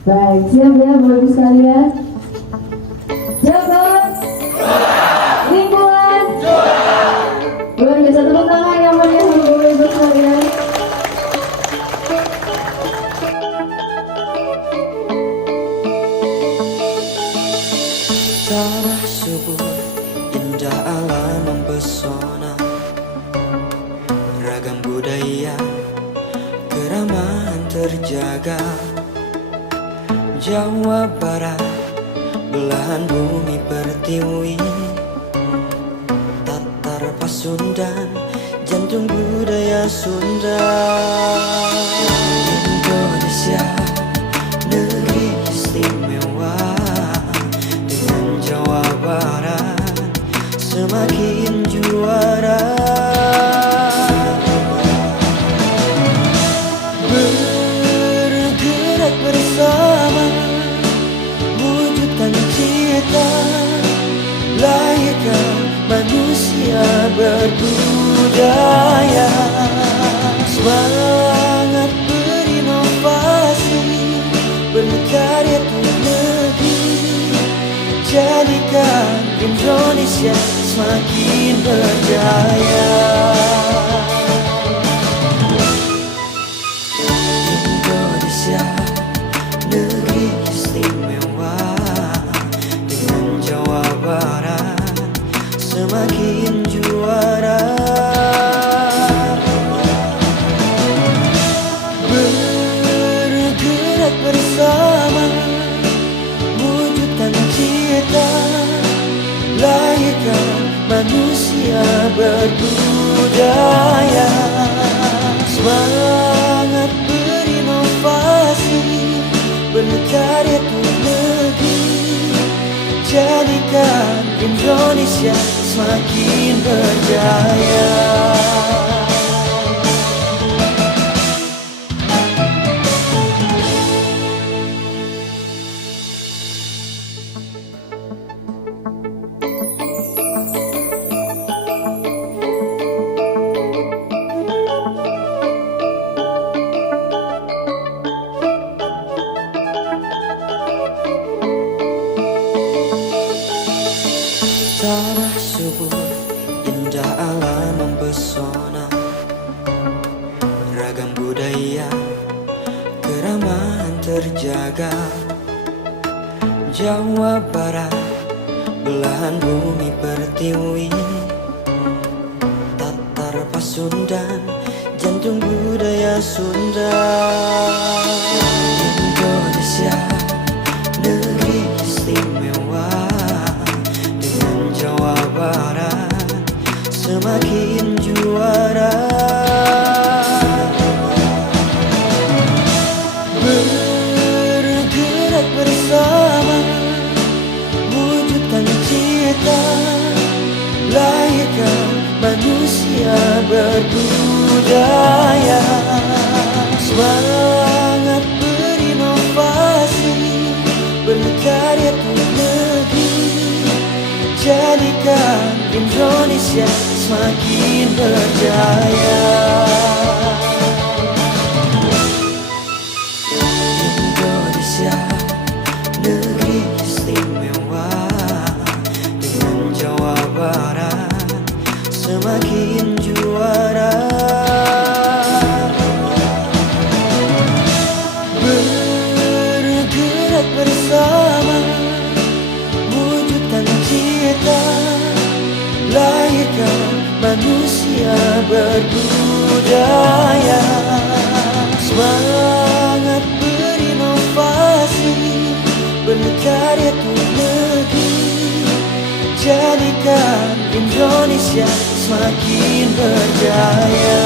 Baik, siap ya Bapak Ibu sekalian. Jabar, lingkungan, luar biasa, tepuk tangan yang meriah untuk Bapak Ibu sekalian. Tanah subur, indah alam mempesona, ragam budaya, keramahan terjaga. Jawa Barat, belahan bumi pertiwi, Tatar Pasundan, jantung budaya Sunda. Indonesia, negeri istimewa, dengan Jawa Barat semakin juara. Bergerak bersama, wujudkan cita, layaknya manusia berbudaya. Semangat berinovasi, berkarya untuk negeri, jadikan Indonesia semakin berjaya. Indonesia, negeri istimewa, dengan Jawa Barat semakin juara. Bergerak bersama, wujudkan cita, layaknya manusia berbudaya. Semangat berinovasi, berkarya untuk negeri, jadikan Indonesia semakin berjaya. Tanah subur, indah alam mempesona, ragam budaya, keramahan terjaga. Jawa Barat, belahan bumi pertiwi, Tatar Pasundan, jantung budaya Sunda. Indonesia, negeri istimewa, Jawa Barat semakin juara. Bergerak bersama, wujudkan cita, layaknya manusia berbudaya. Semangat berinovasi, berkarya untuk negeri, jadikan Indonesia semakin berjaya. Indonesia, negeri istimewa, dengan Jawa Barat semakin juara. Bergerak bersama, wujudkan cita, layaknya manusia berbudaya. Semangat berinovasi, berkarya untuk negeri, jadikan Indonesia semakin berjaya.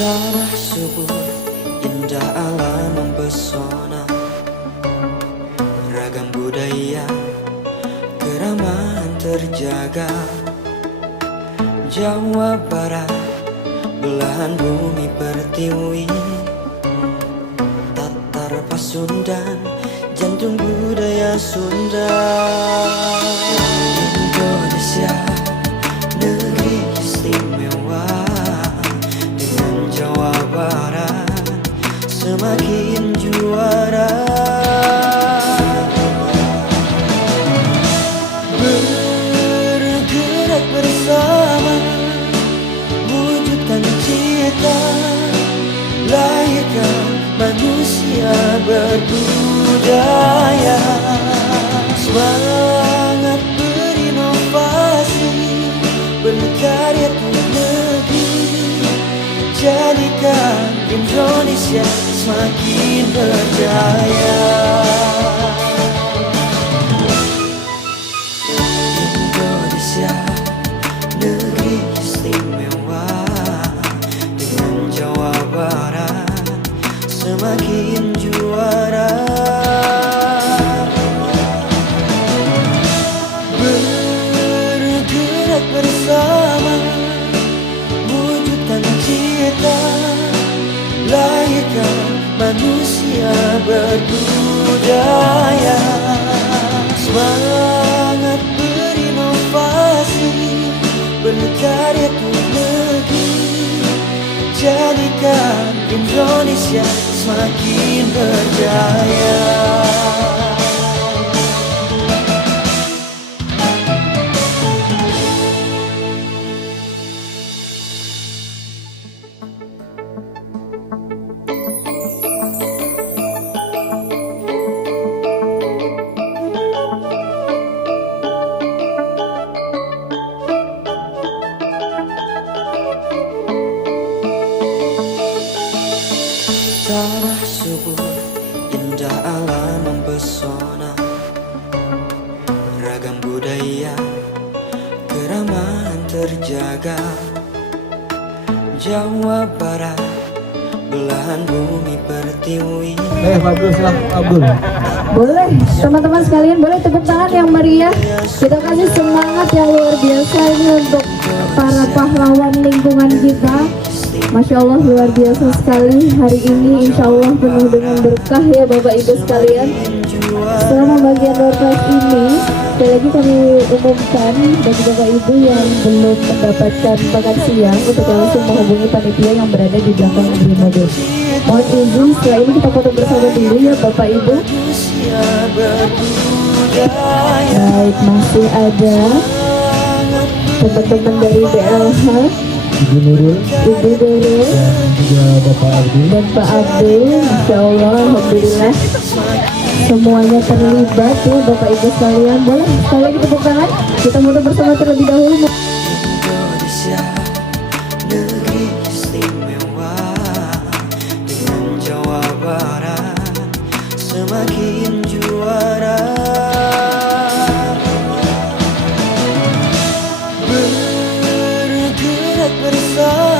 Tanah subur, indah alam mempesona, terjaga. Jawa Barat, belahan bumi pertiwi, Tatar Pasundan, jantung budaya Sunda. Indonesia, negeri istimewa, dengan Jawa Barat semakin juara. Bergerak bersama, wujudkan cita, lahirkan manusia berbudaya. Semangat berinovasi, berkarya untuk negeri, jadikan Indonesia semakin berjaya. Indonesia, negeri istimewa, dengan Jawa Barat semakin juara. Bergerak bersama, wujudkan cita, lahirkan manusia berbudaya. Semangat berinovasi, berkarya untuk negeri, jadikan Indonesia semakin berjaya. Tanah subur, indah alam mempesona, ragam budaya, keramahan terjaga. Jawa Barat, belahan bumi pertiwi. Abdul, silakan Abdul. Boleh, teman-teman sekalian, boleh tepuk tangan yang meriah. Kita kasih semangat yang luar biasa ini untuk para pahlawan lingkungan kita. Masya Allah, luar biasa sekali. Hari ini insya Allah penuh dengan berkah ya Bapak Ibu sekalian. Selama bagian door prize ini, sekali lagi kami umumkan bagi Bapak Ibu yang belum mendapatkan makan siang untuk langsung menghubungi panitia yang berada di belakang mobil. Mohon izin setelah ini kita foto bersama dulu ya Bapak Ibu. Baik, masih ada teman-teman dari BLH, Ibu Nurul Ibu Nurul dan juga Bapak Abdul. dan Pak Abdul. Masya Allah, Alhamdulillah semuanya terlibat ya Bapak Ibu sekalian. Boleh sekali lagi tepuk tangan, kita foto bersama terlebih dahulu. Indonesia, negeri istimewa, dengan Jawa Barat semakin juara. Bergerak bersama,